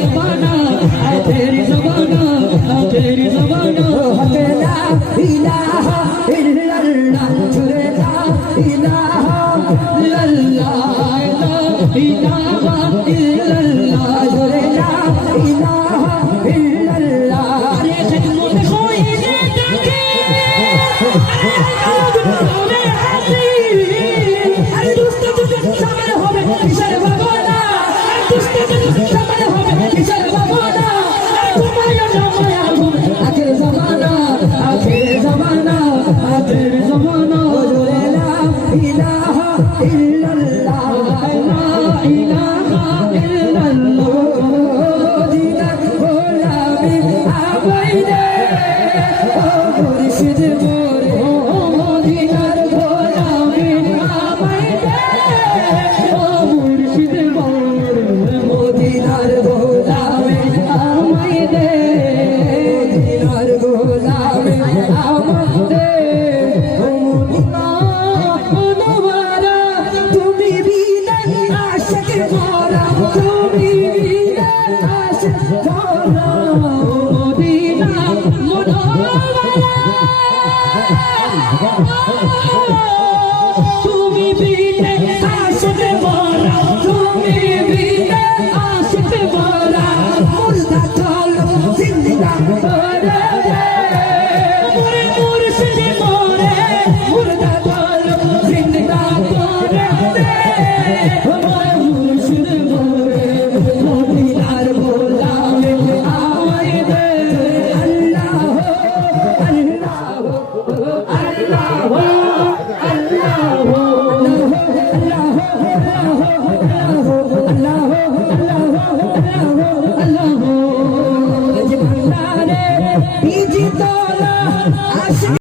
ज़माना तेरी ज़माना तेरी ज़माना ला इलाहा इल्लल्लाह जुरे ला इलाहा इल्लल्लाह ला इलाहा इल्लल्लाह जुरे ला इलाहा इल्लल्लाह अरे खिदमत कोई ने देखे अरे हसीन अरे दोस्त तुझे सामने होवे किशोर बाबा दुष्ट तुझे सामने होवे किशोर बाबा तुम्हारा जमाया आखिर ज़माना आखिर ज़माना आखिर ज़माना जुरे ला इलाहा इल्लल्लाह ला इलाहा इल्लल्लाह दीना गोलामी आबाइदे ओ मुर्शिद मोरे ओ दीनार गोलामी आबाइदे ओ मुर्शिद मोरे ओ दीनार गोलामी आबाइदे दीनार गोलामी आबाइदे ओ मुदिना नवारा তুমি বিলাই আশিক ভরা তুমি বিলাই আশিক ভরা মদিনা মুনাওয়ারা তুমি বিলাই আশিক ভরা তুমি বিলাই আশিক ভরা মুর্দা চলো জিন্দা করে মোরে মুর্শিদ মোরে মুর্দা চলো জিন্দা করে মোরে মুর্শিদ মোরে মদিনার গোলামে আমায় দে আল্লাহ আল্লাহ আল্লাহ